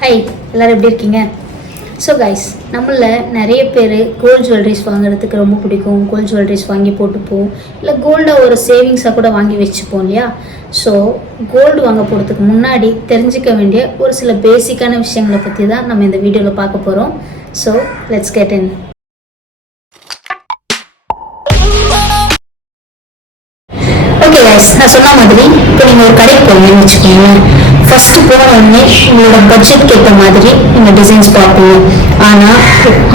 Hi, எல்லோரும் எப்படி இருக்கீங்க? ஸோ கைஸ், நம்மளில் நிறைய பேர் கோல்டு ஜுவல்லரிஸ் வாங்குறதுக்கு ரொம்ப பிடிக்கும். கோல்டு ஜுவல்லரிஸ் வாங்கி போட்டுப்போம், இல்லை கோல்டை ஒரு சேவிங்ஸாக கூட வாங்கி வச்சுப்போம் இல்லையா? ஸோ கோல்டு வாங்க போகிறதுக்கு முன்னாடி தெரிஞ்சிக்க வேண்டிய ஒரு சில பேசிக்கான விஷயங்களை பற்றி தான் நம்ம இந்த வீடியோவில் பார்க்க போகிறோம். So let's get in. Okay guys, நான் சொன்ன மாதிரி இப்போ நீங்கள் ஒரு கடைக்கு போவீங்கன்னு வச்சுக்கோங்க. ஃபஸ்ட்டு போன உடனே உங்களோட பட்ஜெட்க்கு ஏற்ற மாதிரி நீங்கள் டிசைன்ஸ் பார்ப்பீங்க. ஆனால்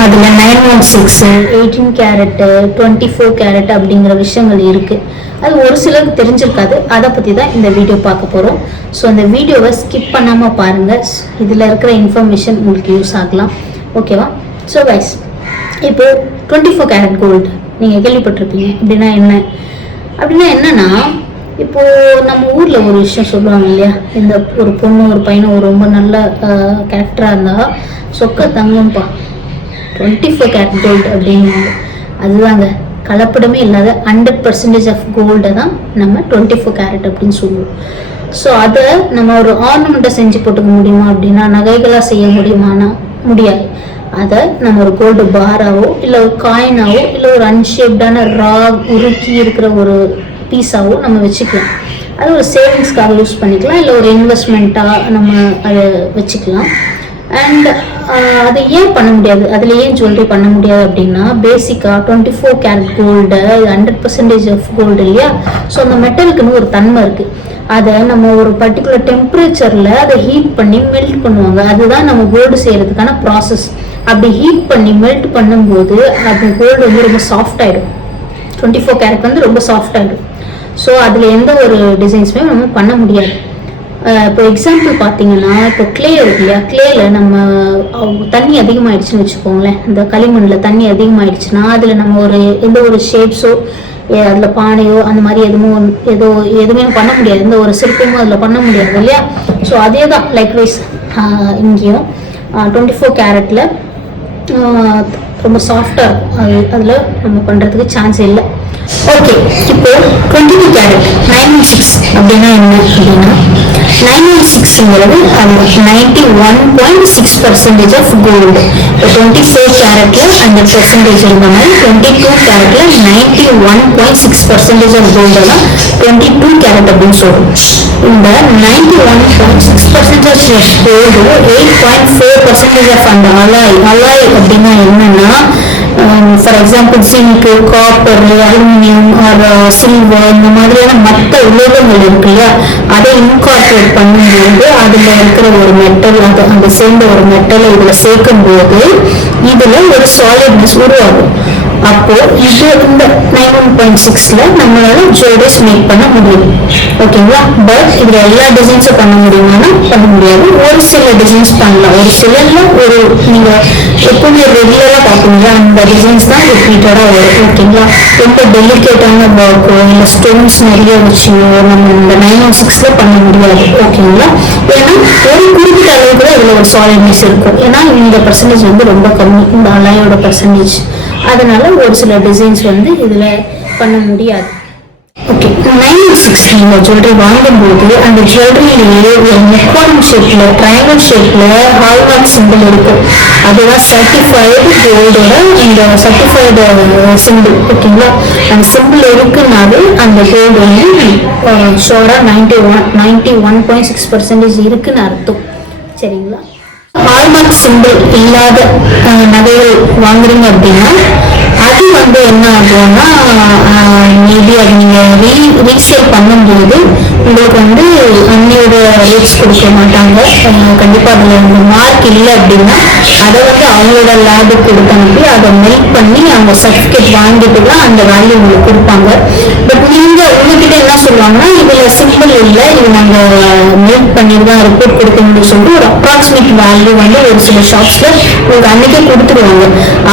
அதில் 916, 18 கேரட்டு, 24 கேரட் அப்படிங்கிற விஷயங்கள் இருக்குது. அது ஒரு சிலருக்கு தெரிஞ்சிருக்காது. அதை பற்றி தான் இந்த வீடியோ பார்க்க போகிறோம். ஸோ அந்த வீடியோவை ஸ்கிப் பண்ணாமல் பாருங்கள். இதில் இருக்கிற இன்ஃபர்மேஷன் உங்களுக்கு யூஸ் ஆகலாம். ஓகேவா? ஸோ கைஸ், இப்போது 24 கேரட் கோல்டு நீங்கள் கேள்விப்பட்டிருப்பீங்க. அப்படின்னா என்னன்னா, இப்போது நம்ம ஊரில் ஒரு விஷயம் சொல்லுவாங்க இல்லையா, இந்த ஒரு பொண்ணு ஒரு பையனை ஒரு ரொம்ப நல்ல கேரக்டராக இருந்தால் சொக்க தங்கம்பா 24 கேரட் கோல்டு அப்படின்னாங்க. அதுதாங்க, கலப்படமே இல்லாத 100% ஆஃப் கோல்டை தான் நம்ம 24 கேரட் அப்படின்னு சொல்லுவோம். ஸோ அதை நம்ம ஒரு ஆர்னமெண்ட்டை செஞ்சு போட்டுக்க முடியுமா அப்படின்னா, நகைகளாக செய்ய முடியுமானா முடியாது. அதை நம்ம ஒரு கோல்டு பாராவோ இல்லை ஒரு காயினாவோ இல்லை ஒரு அன்ஷேப்டான உருக்கி இருக்கிற ஒரு பீஸாவோ நம்ம வச்சுக்கலாம். அது ஒரு சேவிங்ஸ்க்காக யூஸ் பண்ணிக்கலாம், இல்லை ஒரு இன்வெஸ்ட்மெண்ட்டாக நம்ம அதை வச்சுக்கலாம். அண்ட் அதை ஏன் பண்ண முடியாது, அதில் ஏன் ஜுவல்லரி பண்ண முடியாது அப்படின்னா, பேசிக்காக 24 கேரட் கோல்டு 100% ஆஃப் கோல்டு இல்லையா? ஸோ அந்த மெட்டலுக்குன்னு ஒரு தன்மை இருக்குது. அதை நம்ம ஒரு பர்டிகுலர் டெம்பரேச்சரில் அதை ஹீட் பண்ணி மெல்ட் பண்ணுவாங்க. அதுதான் நம்ம கோல்டு செய்கிறதுக்கான ப்ராசஸ். அப்படி ஹீட் பண்ணி மெல்ட் பண்ணும்போது அந்த கோல்டு வந்து ரொம்ப சாஃப்ட் ஆகிடும். 24 கேரட் வந்து ரொம்ப சாஃப்ட் ஆகிடும். ஸோ அதில் எந்த ஒரு டிசைன்ஸுமே நம்ம பண்ண முடியாது. இப்போ எக்ஸாம்பிள் பார்த்தீங்கன்னா, இப்போ கிளே இருக்கு இல்லையா, கிளேல நம்ம தண்ணி அதிகமாகிடுச்சுன்னு வச்சுக்கோங்களேன். இந்த களிமண்ணில் தண்ணி அதிகமாகிடுச்சுன்னா அதில் நம்ம எந்த ஒரு ஷேப்ஸோ அதில் பானையோ அந்த மாதிரி எதுவுமே பண்ண முடியாது. எந்த ஒரு சிற்பமும் அதில் பண்ண முடியாது இல்லையா? ஸோ அதே தான் லைக்வைஸ் இங்கேயும் 24 கேரட்டில் ரொம்ப சாஃப்டாக இருக்கும். அதில் நம்ம பண்ணுறதுக்கு சான்ஸ் இல்லை. ஓகே, இப்போ 22 கேரட் 916 அப்படின்னா என்ன அப்படின்னா, 916ங்கிறது அது 91.6% ஆஃப் கோல்டு. இப்போ 24 கேரட்டில் அந்த பெர்சன்டேஜ் இருந்தாலும் 22 கேரட்டில் 91.6% ஆஃப் கோல்டு தான் 22 கேரட் அப்படின்னு சொல்லுவோம். இந்த 91.6% ஆஃப் கோல்டு 8.4% ஆஃப் அந்த அலாய் அப்படின்னா என்னன்னா, for example zinc, copper, aluminium, silver, இந்த மாதிரியான மற்ற உலோகங்கள் இருக்கு இல்லையா, அதை இன்கார்பரேட் பண்ணும்போது அதில் இருக்கிற ஒரு மெட்டல், அந்த சேர்ந்த ஒரு மெட்டலை இதில் சேர்க்கும் போது இதில் ஒரு சாலிட்னஸ் உருவாகும். அப்போ இது இந்த 91.6ல நம்மளால ஜுவல்லரிஸ் மேக் பண்ண முடியும். ஓகேங்களா? பட் இதுல எல்லா டிசைன்ஸும் பண்ண முடியுமானா பண்ண முடியாது. ஒரு சில டிசைன்ஸ் பண்ணலாம். ஒரு சிலர்ல ஒரு நீங்க எப்பவுமே ரெகுலரா பார்ப்பீங்க அந்த டிசைன்ஸ் தான் ரிப்பீட்டடா வரும். ஓகேங்களா? ரொம்ப டெலிகேட்டான ஒர்க்கோ இல்லை ஸ்டோன்ஸ் நிறைய வச்சியோ நம்ம இந்த 916ல பண்ண முடியாது. ஓகேங்களா? ஏன்னா ஒரு குறிப்பிட்ட அளவுக்கு தான் இதுல ஒரு சாலிட்னஸ் இருக்கும். ஏன்னா இந்த பர்சன்டேஜ் வந்து ரொம்ப கம்மி, இந்த அலாயோட பர்சன்டேஜ். அதனால ஒரு சில டிசைன்ஸ் வந்து இதுல பண்ண முடியாது. ஓகே, 916 நீங்க ஜுவல்லரி வாங்கும்போது அந்த ஜுவல்லரியிலேயே ஒரு முக்கோணம் ஷேப்ல, ட்ரையாங்கிள் ஷேப்ல ஹால்மார்க் சிம்பிள் இருக்கும். அதுதான் சர்டிஃபைடு கோல்டோட இந்த சர்டிஃபைடு சிம்பிள். ஓகேங்களா? அந்த சிம்பிள் இருக்குன்னாலே அந்த கோல்டு வந்து ஷோரா 91.6% இருக்குன்னு அர்த்தம். சரிங்களா? ஹால்மார்க் சிம்பிள் இல்லாத நகைகள் வாங்குறீங்க அப்படின்னா அது வந்து என்ன ஆகும்னா, மேபி அது நீங்கள் ரீசேல் பண்ணும்போது உங்களுக்கு வந்து அன்னியோட ரேட்ஸ் கொடுக்க மாட்டாங்க. கண்டிப்பாக அதில் அந்த மார்க் இல்லை அப்படின்னா அதை வந்து அவங்களோட லேபுக்கு கொடுத்து அனுப்பி அதை மெல்ட் பண்ணி அவங்க சர்டிஃபிகேட் வாங்கிட்டு தான் அந்த வேல்யூ உங்களுக்கு கொடுப்பாங்க. பட் நீங்கள் உங்ககிட்ட என்ன சொல்லுவாங்கன்னா, இதில் சிம்பிள் இல்லை, இது நாங்கள் மெல்ட் பண்ணி தான் ரிப்போர்ட் கொடுக்க முடியும் சொல்லிட்டு ஒரு அப்ராக்சிமேட் வேல்யூ வந்து ஒரு சில ஷாப்ஸில் உங்களுக்கு அன்றைக்கே கொடுத்துருவாங்க.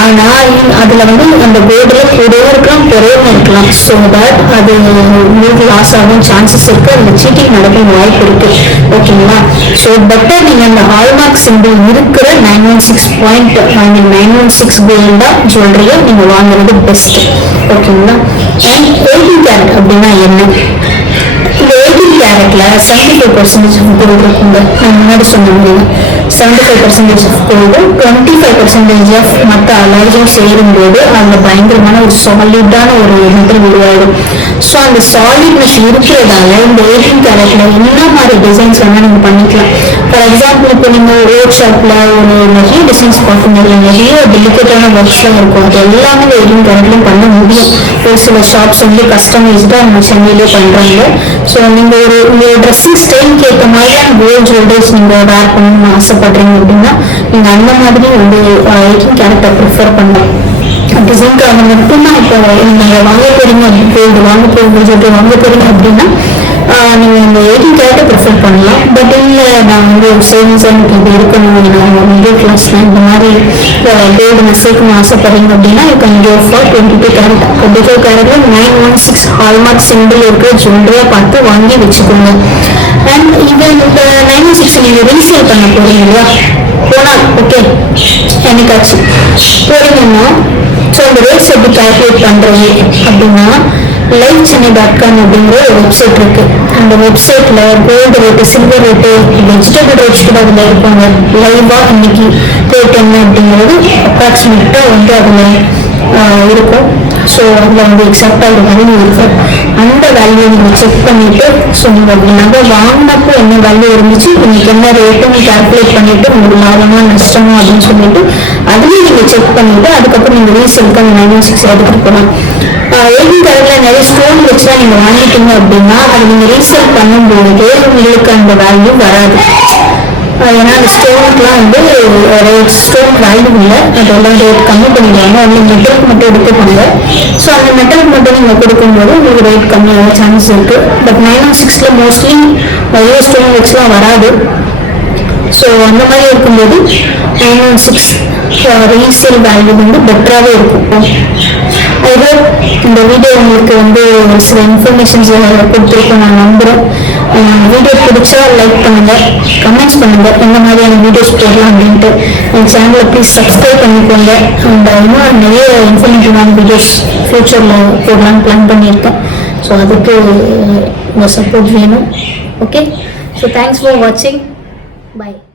ஆனால் அதில் வந்து அந்த கோல்டில் கூடவே இருக்கலாம், குறையவும் இருக்கலாம். ஸோ தட் அது உங்களுக்கு லாஸ் ஆகும் சான்சஸ் இருக்குது. அதில் சீட்டிங் நடக்கும் வாய்ப்பு இருக்குது. ஓகேங்களா? ஸோ பெட்டர் நீங்கள் அந்த ஹால்மார்க் சிம்பிள் இருக்கிற 916 கோல்டா ஜுவல்லரியை நீங்கள் வாங்குறது பெஸ்ட்டு. ஓகேங்களா? அண்ட் 18 கேரட் அப்படின்னா என்ன? இந்த 18 கேரட் கேரட்ல 75% கோல்டு இருக்குங்க. நான் முன்னாடி சொன்ன முடியும் 75% ஆஃப் கோல்டு 25% ஆஃப் மற்ற அலாய்ஸும் சேரும்போது அதில் பயங்கரமான ஒரு சாலிடான ஒரு மெட்டல் உருவாயிடும். ஸோ அந்த சாலிட்னஸ் இருக்கிறதால இந்த 18 கேரட்ல என்ன மாதிரி டிசைன்ஸ் வேணால் நீங்கள் பண்ணிக்கலாம். ஃபார் எக்ஸாம்பிள் இப்போ நீங்கள் ரோட் ஷாப்பில் ஒரு நிறைய டிசைன்ஸ் பார்க்கணும், நிறைய டெலிகேட்டான ஒர்க்ஸ்லாம் இருக்கும். அது எல்லாமே இந்த 18 கேரட்லையும் பண்ண முடியும். ஒரு சில ஷாப்ஸ் வந்து கஸ்டமைஸ்டாக நம்ம சென்னையிலே பண்ணுறாங்க. ஸோ நீங்கள் உங்கள் ட்ரெஸ்ஸிங் ஸ்டைலுக்கு ஏற்ற மாதிரியான கோல்ட் ஜுவல்லரிஸ் நீங்கள் வேர் பண்ணணும்னு ஆசைப்படுறீங்க அப்படின்னா நீங்கள் அந்த மாதிரி வந்து 18 கேரட்டை ப்ரிஃபர் பண்ணலாம். டிசைன்காக மட்டும்தான் இப்போ நீங்கள் வாங்க போறீங்க, கோல்டு வாங்க போகிறீங்க சொல்லிட்டு வாங்க போறீங்க அப்படின்னா நீங்கள் இந்த 18 கேரட்டை ப்ரிஃபர் பண்ணலாம். பட் இல்லை நான் வந்து ஒரு சேவிங்ஸ் எனக்கு இது இருக்கணும், நான் மிடில் கிளாஸ்ல இந்த மாதிரி கோல்டு நான் சேர்க்கணும் ஆசைப்படுறீங்க அப்படின்னா you can go for 22 carat. 22 கேரட்ல 916 ஹால்மார்க் சிம்பிள் இருக்கிற ஜுவல்லரியாக பார்த்து வாங்கி வச்சுக்கோங்க. அண்ட் இவன் இந்த 916 நீங்கள் ரீசேல் பண்ண போறீங்க இல்லையா, போனால் ஓகே என்னைக்காச்சு போறீங்கன்னா ஸோ அந்த ரேட்ஸ் எப்படி கால்குலேட் பண்ணுறது அப்படின்னா livechennai.com அப்படிங்கிற ஒரு வெப்சைட் இருக்கு. அந்த வெப்சைட்ல gold rate, silver rate, vegetable rates கூட அதில் இருப்பாங்க. லைவா இன்னைக்கு ரேட் என்ன அப்படிங்கிறது அப்ராக்சிமேட்டாக வந்து அதில் இருக்கும். ஸோ அதில் வந்து எக்ஸாக்டாக ஒரு வேல்யூ இருக்கும். அந்த வேல்யூ நீங்கள் செக் பண்ணிட்டு ஸோ நீங்கள் நகை வாங்கினப்போ என்ன வேல்யூ இருந்துச்சு, இன்னைக்கு என்ன ரேட்டுன்னு கால்குலேட் பண்ணிட்டு உங்களுக்கு லாபமா நஷ்டமா அப்படின்னு சொல்லிட்டு அதுலேயும் நீங்கள் செக் பண்ணிட்டு அதுக்கப்புறம் நீங்கள் ரீசேலுக்கு அந்த 916 எடுத்துகிட்டு போகலாம். 18 கேரட்ல நிறைய ஸ்டோன் வச்சுலாம் நீங்கள் வாங்கிட்டீங்க அப்படின்னா அது நீங்கள் ரீசேல் பண்ணும்போது உங்களுக்கு அந்த வேல்யூ வராது. ஏன்னா அந்த ஸ்டோனுக்குலாம் வந்து ஸ்டோன் வேல்யூ இல்லை, அதெல்லாம் ரேட் கம்மி பண்ணிடுவாங்க. அவங்க மெட்டலுக்கு மட்டும் எடுத்துப்பாங்க. ஸோ அந்த மெட்டலுக்கு மட்டும் நீங்கள் கொடுக்கும்போது உங்களுக்கு ரேட் கம்மியாக சான்ஸ் இருக்குது. பட் 916 மோஸ்ட்லி நிறைய ஸ்டோன் வச்சுலாம் வராது. ஸோ அந்த மாதிரி இருக்கும்போது 916 ரீசேல் வேல்யூ வந்து பெட்டராகவே இருக்கும். ஐயோ இந்த வீடியோ உங்களுக்கு வந்து ஒரு சில இன்ஃபர்மேஷன்ஸ் கொடுத்துருக்கோம் நான் நம்புகிறேன். வீடியோ பிடிச்சா லைக் பண்ணுங்கள், கமெண்ட்ஸ் பண்ணுங்கள் எந்த மாதிரியான வீடியோஸ் போடலாம் அப்படின்ட்டு. என் சேனலை ப்ளீஸ் சப்ஸ்கிரைப் பண்ணிக்கோங்க. அண்ட் இன்னும் நிறைய இன்ஃபர்மேட்டிவான வீடியோஸ் ஃப்யூச்சரில் போடலான்னு பிளான் பண்ணியிருக்கேன். ஸோ அதுக்கு உங்கள் சப்போர்ட் வேணும். ஓகே, ஸோ தேங்க்ஸ் ஃபார் வாட்சிங். Bye.